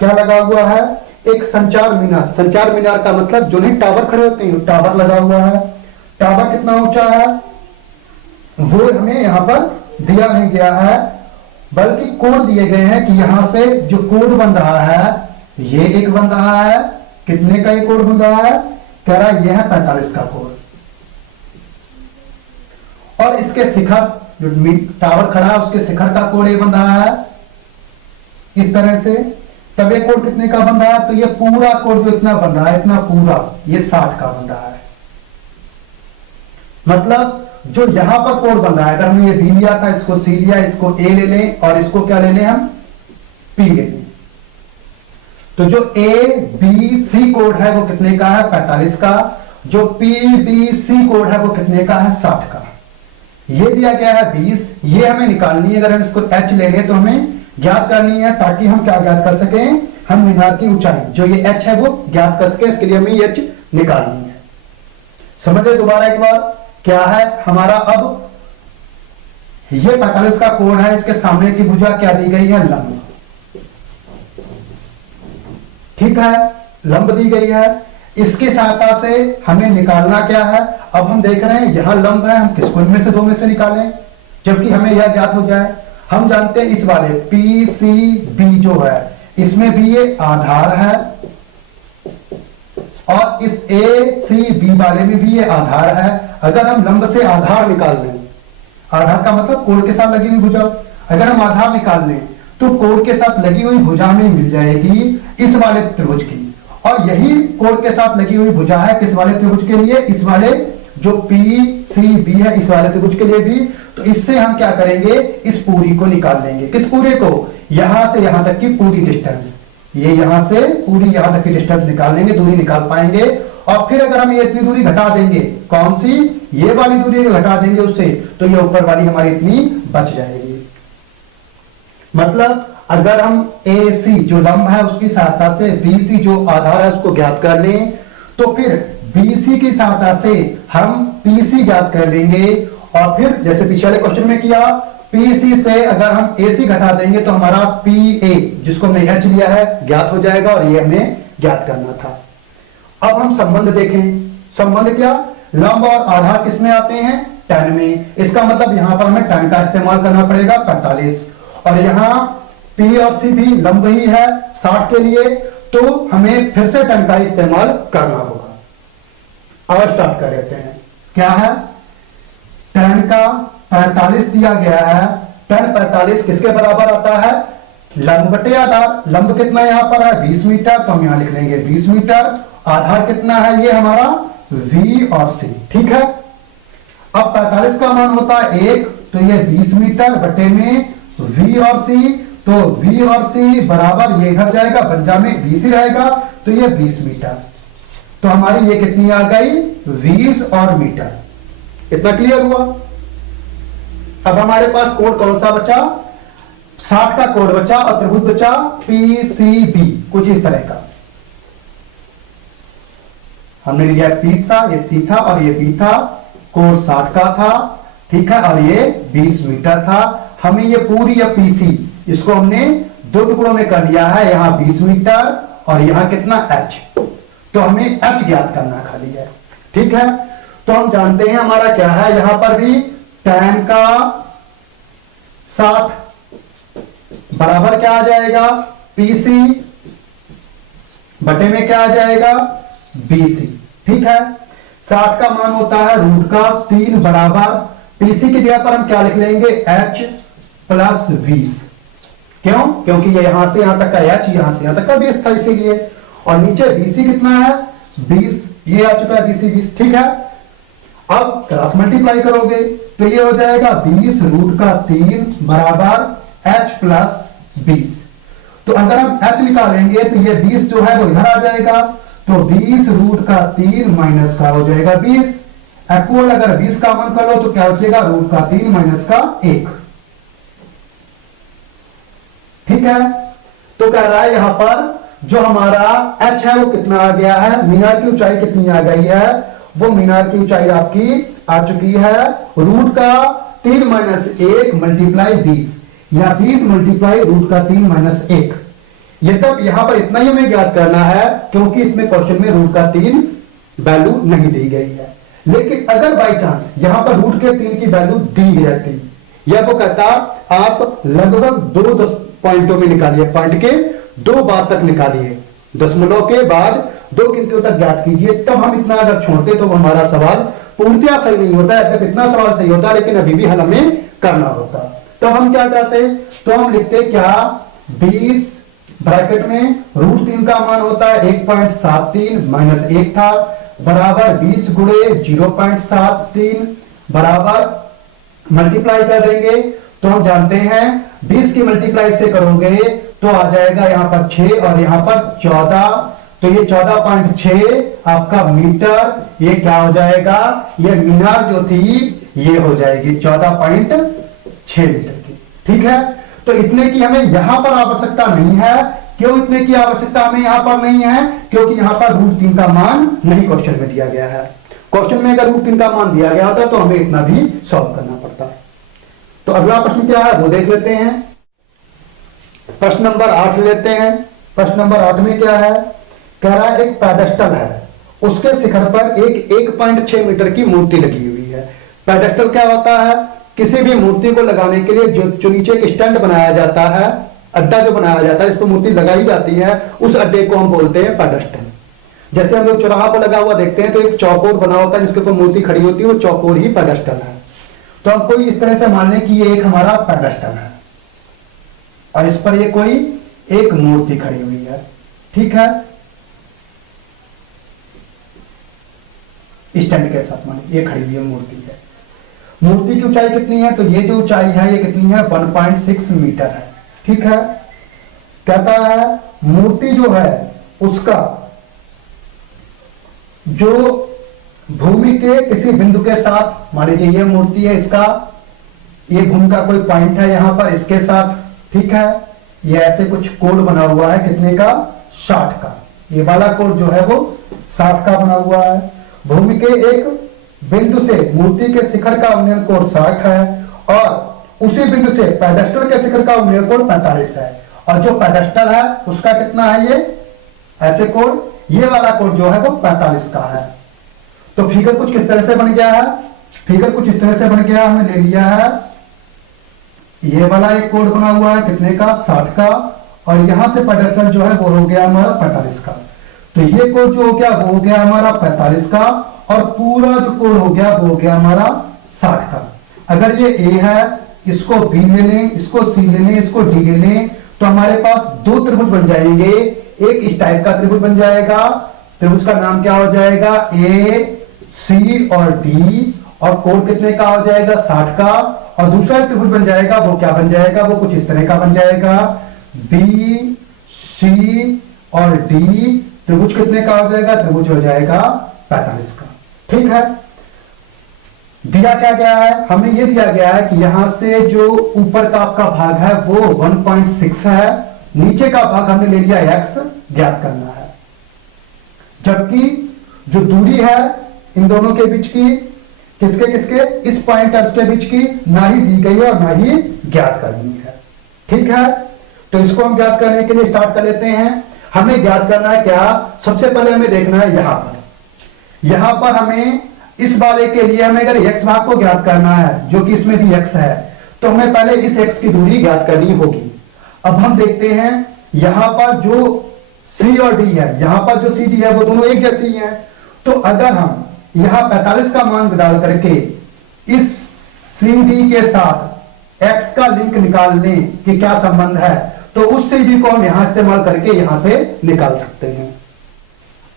क्या लगा हुआ है, एक संचार मीनार। संचार मीनार का मतलब जो नहीं टावर खड़े होते हैं, टावर लगा हुआ है। टावर कितना ऊंचा है वो हमें यहां पर दिया नहीं गया है, बल्कि कोड दिए गए हैं कि यहां से जो कोड बन रहा है ये एक बन रहा है। कितने का ये कोड बन रहा है, कह रहा है यह है 45 का कोड। और इसके शिखर जो टावर खड़ा है उसके शिखर का कोड ये बन रहा है इस तरह से। तब ये कोड कितने का बन रहा है, तो ये पूरा कोड जो इतना बन रहा है, इतना पूरा ये 60 का बन रहा है। मतलब जो यहां पर कोड बन रहा है, अगर हमने ये बी लिया था, इसको सी लिया, इसको ए ले लें और इसको क्या ले लें हम, पी ले लें, तो जो ए बी सी कोड है वो कितने का है, 45 का। जो पी बी सी कोड है वो कितने का है, 60 का। ये दिया गया है 20, ये हमें निकालनी है। अगर हम इसको एच ले लें तो हमें ज्ञात करनी है, ताकि हम क्या ज्ञात कर सकें, हम मीनार की ऊंचाई जो ये एच है वो ज्ञात कर सके। इसके लिए हमें एच निकालनी है। समझ ले दोबारा एक बार, क्या है हमारा, अब ये 45 का कोण है, इसके सामने की भुजा क्या दी गई है, लंब। ठीक है, लंब दी गई है। इसकी सहायता से हमें निकालना क्या है, अब हम देख रहे हैं यहां लंब है, हम किसको इनमें से दो में से निकालें जबकि हमें यह ज्ञात हो जाए। हम जानते हैं इस वाले पी सी बी जो है इसमें भी ये आधार है और इस ए सी बी वाले में भी ये आधार है। अगर हम लंब से आधार निकाल लें, आधार का मतलब कोण के साथ लगी हुई भुजा, अगर हम आधार निकाल लें तो कोण के साथ लगी हुई भुजा में मिल जाएगी इस वाले त्रिभुज की, और यही कोण के साथ लगी हुई भुजा है किस वाले त्रिभुज के लिए, इस वाले जो PCB है इस वाले त्रिभुज के लिए भी। तो इससे हम क्या करेंगे, इस पूरी को निकाल लेंगे। किस पूरे को, यहां से यहां तक की पूरी डिस्टेंस, ये यहां से पूरी यहां तक की डिस्टेंस निकाल लेंगे, दूरी निकाल पाएंगे। और फिर अगर हम ये इतनी दूरी घटा देंगे, कौन सी, ये वाली दूरी घटा देंगे उससे, तो ये ऊपर वाली हमारी इतनी बच जाएगी। मतलब अगर हम AC जो लंब है उसकी सहायता से BC जो आधार है उसको ज्ञात कर लें, तो फिर BC की सहायता से हम PC ज्ञात कर लेंगे। और फिर जैसे पिछले क्वेश्चन में किया, PC से अगर हम AC घटा देंगे तो हमारा PA जिसको हमने H लिया है ज्ञात हो जाएगा, और ये हमें ज्ञात करना था। अब हम संबंध देखें। संबंध क्या, लंब और आधार किसमें आते हैं, tan में। इसका मतलब यहां पर हमें tan का इस्तेमाल करना पड़ेगा 45, और यहां P और C भी लंब ही है 60 के लिए, तो हमें फिर से tan का इस्तेमाल करना होगा। अब स्टार्ट कर लेते हैं। क्या है, tan का 45 दिया गया है। tan 45 किसके बराबर आता है, लंब बटे आधार। लंब कितना यहां पर है 20 मीटर, तो हम यहां लिख लेंगे 20 मीटर। आधार कितना है, ये हमारा V और C, ठीक है। अब 45 का मान होता है 1, तो ये 20 मीटर बटे में V और C, तो V और C बराबर ये इधर जाएगा, बंजा में BC रहेगा, तो ये 20 मीटर। तो हमारी ये कितनी आ गई, 20 और मीटर। इतना क्लियर हुआ। अब हमारे पास कोण कौन सा बचा, 60 का कोण बचा, और त्रिभुज बचा PCB, कुछ इस तरह का। हमने लिया P था, ये C था और ये B था, कोण 60 का था, ठीक है, और ये 20 मीटर था। हमें ये पूरी ये PC इसको हमने दो टुकड़ों में कर लिया है, यहां 20 मीटर और यहां कितना H, तो हमें H ज्ञात करना खाली है, ठीक है। तो हम जानते हैं हमारा क्या है, यहां पर भी tan का 60 बराबर क्या आ जाएगा, PC बटे में क्या आ जाएगा, BC, ठीक है। 60 का मान होता है रूट का 3 बराबर, PC की जगह पर हम क्या लिख लेंगे, H प्लस 20। क्यों, क्योंकि ये यहां से यहां तक का H, यहां से यहां तक का 20 था इसीलिए। और नीचे BC कितना है, 20, ये आ चुका है BC 20, ठीक है। अब क्रॉस मल्टीप्लाई करोगे तो ये हो जाएगा 20 रूट का 3 बराबर H प्लस 20। तो अगर हम H निकालेंगे तो ये 20 जो है वो इधर आ जाएगा, तो 20 रूट का 3 माइनस का हो जाएगा 20। इक्वल अगर 20 का मान कर लो तो क्या हो जाएगा, रूट का 3 माइनस का 1, ठीक है। तो कह रहा है यहां पर जो हमारा H है वो कितना आ गया है, मीनार की ऊंचाई कितनी आ गई है, वो मीनार की ऊंचाई आपकी आ चुकी है रूट का 3 माइनस 1 मल्टीप्लाई 20, या 20 मल्टीप्लाई रूट का 3 माइनस 1। ये तब यहां पर इतना ही हमें ज्ञात करना है, क्योंकि इसमें क्वेश्चन में रूट का 3 वैल्यू नहीं दी गई है। लेकिन अगर बाई चांस यहां पर रूट के 3 की वैल्यू दी गई रहती, या वो कहता आप लगभग 2 पॉइंटों में निकालिए, पॉइंट के 2 बाद तक निकालिए, दशमलव के बाद 2 गिनतियों तक ज्ञात कीजिए, तब हम इतना अगर छोड़ते तो हमारा सवाल पूर्णतया सही नहीं होता है। इतना सवाल सही होता है, लेकिन अभी भी हल हमें करना होता। तो हम क्या करते, तो हम लिखते क्या, 20 ब्रैकेट में रूट 3 का मान होता है 1.73 माइनस 1 था, बराबर 20 गुणे 0.73 बराबर मल्टीप्लाई कर देंगे। तो हम जानते हैं 20 की मल्टीप्लाई से करोगे तो आ जाएगा यहां पर 6 और यहां पर 14, तो ये 14.6 आपका मीटर, ये क्या हो जाएगा, ये मीनार जो थी ये हो जाएगी 14.6 मीटर की, ठीक है। तो इतने की हमें यहां पर आवश्यकता नहीं है। क्यों इतने की आवश्यकता हमें यहां पर नहीं है, क्योंकि यहां पर रूट 3 का मान नहीं क्वेश्चन में दिया गया है। क्वेश्चन में अगर रूट 3 का मान दिया गया होता तो हमें इतना भी सॉल्व करना पड़ता। तो अगला प्रश्न क्या है वो देख लेते हैं। प्रश्न नंबर 8 लेते हैं। प्रश्न नंबर 8 में क्या है, कह रहा है एक पेडेस्टल है, उसके शिखर पर एक 1.6 मीटर की मूर्ति लगी हुई है। पेडेस्टल क्या होता है, किसी भी मूर्ति को लगाने के लिए जो नीचे एक स्टैंड बनाया जाता है, अड्डा जो बनाया जाता है, इस पर मूर्ति लगाई जाती है, उस अड्डे को हम बोलते हैं पेडेस्टल। जैसे हम लोग चौराहा पर लगा हुआ देखते हैं तो एक चौकोर बना होता है जिसके ऊपर मूर्ति खड़ी होती है, वो चौकोर ही पेडेस्टल है। तो हम कोई इस तरह से मान लें कि ये एक हमारा पेडेस्टल है और इस पर ये कोई एक मूर्ति खड़ी हुई है, ठीक है। स्टैंड के साथ, माने ये खड़ी हुई मूर्ति है। मूर्ति की ऊंचाई कितनी है? तो ये जो ऊंचाई है ये कितनी है? 1.6 मीटर है। ठीक है, कहता है मूर्ति जो है उसका जो भूमि के किसी बिंदु के साथ, मान लीजिए ये मूर्ति है, इसका ये भूमि का कोई पॉइंट है यहां पर इसके साथ, ठीक है, ये ऐसे कुछ कोण बना हुआ है, कितने का? 60 का। ये वाला कोण जो है वो 60 का बना हुआ है। भूमि के एक बिंदु से मूर्ति के शिखर का उन्नयन कोण 60 है और उसी बिंदु से पेडेस्टल के शिखर का उन्नयन कोण 45 है। और जो पेडेस्टल है उसका कितना है? ये ऐसे कोण, ये वाला कोण जो है वो 45 का है। तो फिगर कुछ किस तरह से बन गया है? फिगर कुछ इस तरह से बन गया, हमने ले लिया है ये वाला एक कोण बना हुआ है, कितने का? 60 का, और यहां से पेडेस्टल जो है वो हो गया हमारा 45 का। तो ये कोण जो हो गया वो हो गया हमारा 45 का और पूरा जो कोण हो गया वो हो गया हमारा 60 का। अगर ये ए है, इसको बी ले लें, इसको सी ले लें, इसको डी ले लें, तो हमारे पास दो त्रिभुज बन जाएंगे। एक इस टाइप का त्रिभुज बन जाएगा, त्रिभुज का नाम क्या हो जाएगा? ए सी और डी, और कोण कितने का हो जाएगा? 60 का। और दूसरा त्रिभुज बन जाएगा, वो क्या बन जाएगा? वो कुछ इस तरह का बन जाएगा, बी सी और डी। त्रिभुज कितने का हो जाएगा? त्रिभुज हो जाएगा 45 का। ठीक है, दिया क्या गया है? हमें यह दिया गया है कि यहां से जो ऊपर का आपका भाग है वो 1.6 है, नीचे का भाग हमने ले लिया x, ज्ञात करना है। जबकि जो दूरी है इन दोनों के बीच की, किसके किसके? इस पॉइंटर्स के बीच की ना ही दी गई है और ना ही ज्ञात करनी है। ठीक है, तो इसको हम ज्ञात करने के लिए स्टार्ट कर लेते हैं। हमें ज्ञात करना है क्या? सबसे पहले हमें देखना है यहां पर हमें इस वाले के लिए हमें अगर x भाग को ज्ञात करना है, जो कि इसमें भी x है, तो हमें पहले इस x की दूरी ज्ञात करनी होगी। अब हम देखते हैं यहां पर जो c और d है, यहां पर जो c d है वो दोनों एक जैसी हैं। तो अगर हम यहां 45 का मान डाल करके इस CD के साथ x का लिंक निकाल लें कि क्या संबंध है, तो उस CD को हम यहां इस्तेमाल करके यहां से निकाल सकते हैं।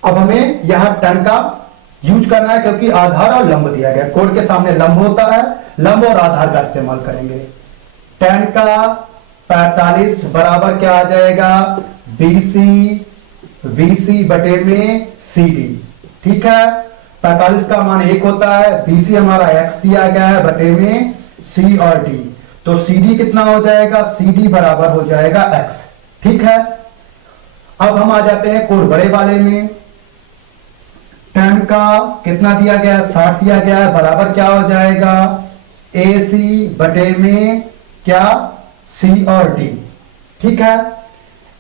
अब हमें यहां tan का यूज करना है, क्योंकि आधार और लंब दिया गया, कोण के सामने लंब होता है, लंब और आधार का इस्तेमाल करेंगे। tan का 45 बराबर क्या आ जाएगा? BC बटे में CD। ठीक है, 45 का मान 1 होता है, BC हमारा x दिया गया है बटे में C और D, तो CD कितना हो जाएगा? CD बराबर हो जाएगा x। ठीक है, अब हम आ जाते हैं कोण बड़े वाले में। tan का कितना दिया गया है? 60 दिया गया है, बराबर क्या हो जाएगा? AC बटे में क्या? C और D। ठीक है,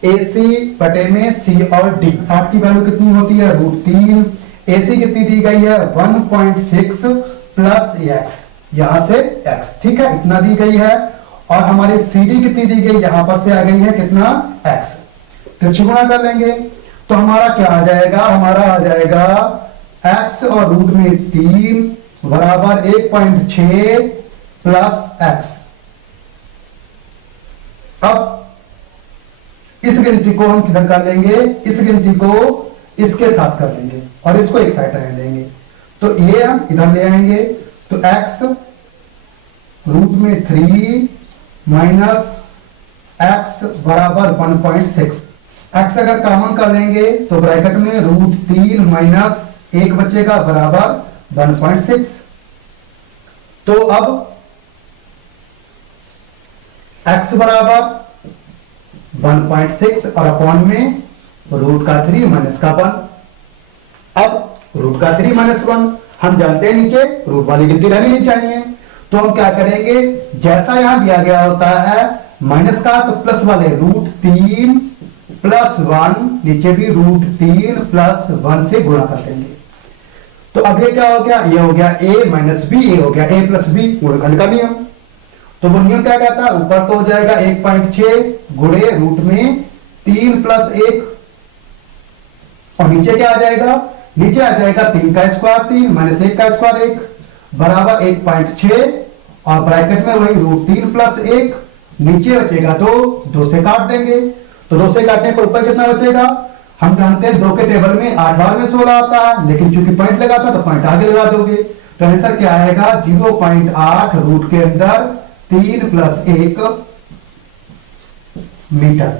AC बटे में C और D। 60 की वैल्यू कितनी होती है? √3। AC कितनी दी गई है? 1.6 प्लस x, यहां से x। ठीक है, इतना दी गई है। और हमारी CD कितनी दी गई? यहां पर से आ गई है कितना? x। तो गुणा कर लेंगे तो हमारा क्या आ जाएगा? हमारा आ जाएगा x और √3 बराबर 1.6 प्लस x। अब इस गिनती को हम किधर कर लेंगे? इस गिनती को इसके साथ कर लेंगे और इसको एक साइड रहने देंगे, तो ये हम इधर ले आएंगे। तो x √3 माइनस x बराबर 1.6। x अगर कॉमन कर लेंगे तो ब्रैकेट में √3 माइनस 1 बचेगा बराबर 1.6। तो अब x बराबर 1.6 और अपॉन में √3 माइनस का 1। अब √3 माइनस 1 हम जानते हैं नीचे रूट वाली गिनती रहनी नहीं चाहिए, तो हम क्या करेंगे? जैसा यहां दिया गया होता है माइनस का, तो प्लस वाले √3 प्लस 1, नीचे भी √3 प्लस 1 से गुणा कर देंगे। तो अब ये क्या हो गया? ये हो गया a माइनस बी, ये हो गया a प्लस बी, गुणनखंड का नियम। तो वो नियम क्या कहता है? ऊपर तो हो जाएगा 1.6 गुणे रूट में 3 प्लस 1, और नीचे क्या आ जाएगा? नीचे आ जाएगा 3 का स्क्वायर 3 माइनस 1 का स्क्वायर 1 बराबर 1.6, और ब्रैकेट में वही √3 प्लस 1, नीचे बचेगा 2, 2 से काट देंगे, तो 2 से काटने पर ऊपर कितना बचेगा? हम जानते हैं 2 के टेबल में 8 बार में 16 आता है, लेकिन चूंकि पॉइंट लगाता है तो पॉइंट आगे लगा दोगे, तो आंसर क्या आएगा 0.8 रूट के अंदर 3 + 1 मीटर।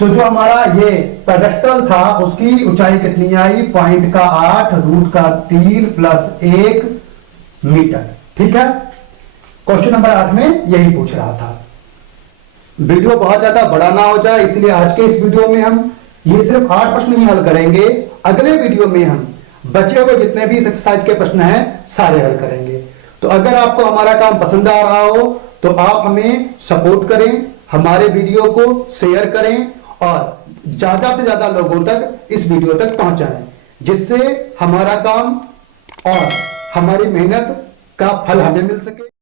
तो जो हमारा ये पेडेस्टल था उसकी ऊंचाई कितनी आई, पॉइंट का 8 रूट का 3 + 1 मीटर। ठीक है, क्वेश्चन नंबर 8 में यही पूछ रहा था। वीडियो बहुत ज्यादा बड़ा ना हो जाए इसलिए आज के इस वीडियो में हम ये सिर्फ 8 प्रश्न ही हल करेंगे। अगले वीडियो में हम बचे हुए जितने भी एक्सरसाइज के प्रश्न हैं सारे हल करेंगे। तो अगर आपको हमारा काम पसंद आ रहा हो तो आप हमें सपोर्ट करें, हमारे वीडियो को शेयर करें और ज्यादा से ज्यादा लोगों तक इस वीडियो तक पहुंचाएं, जिससे हमारा काम और हमारी मेहनत का फल हमें मिल सके।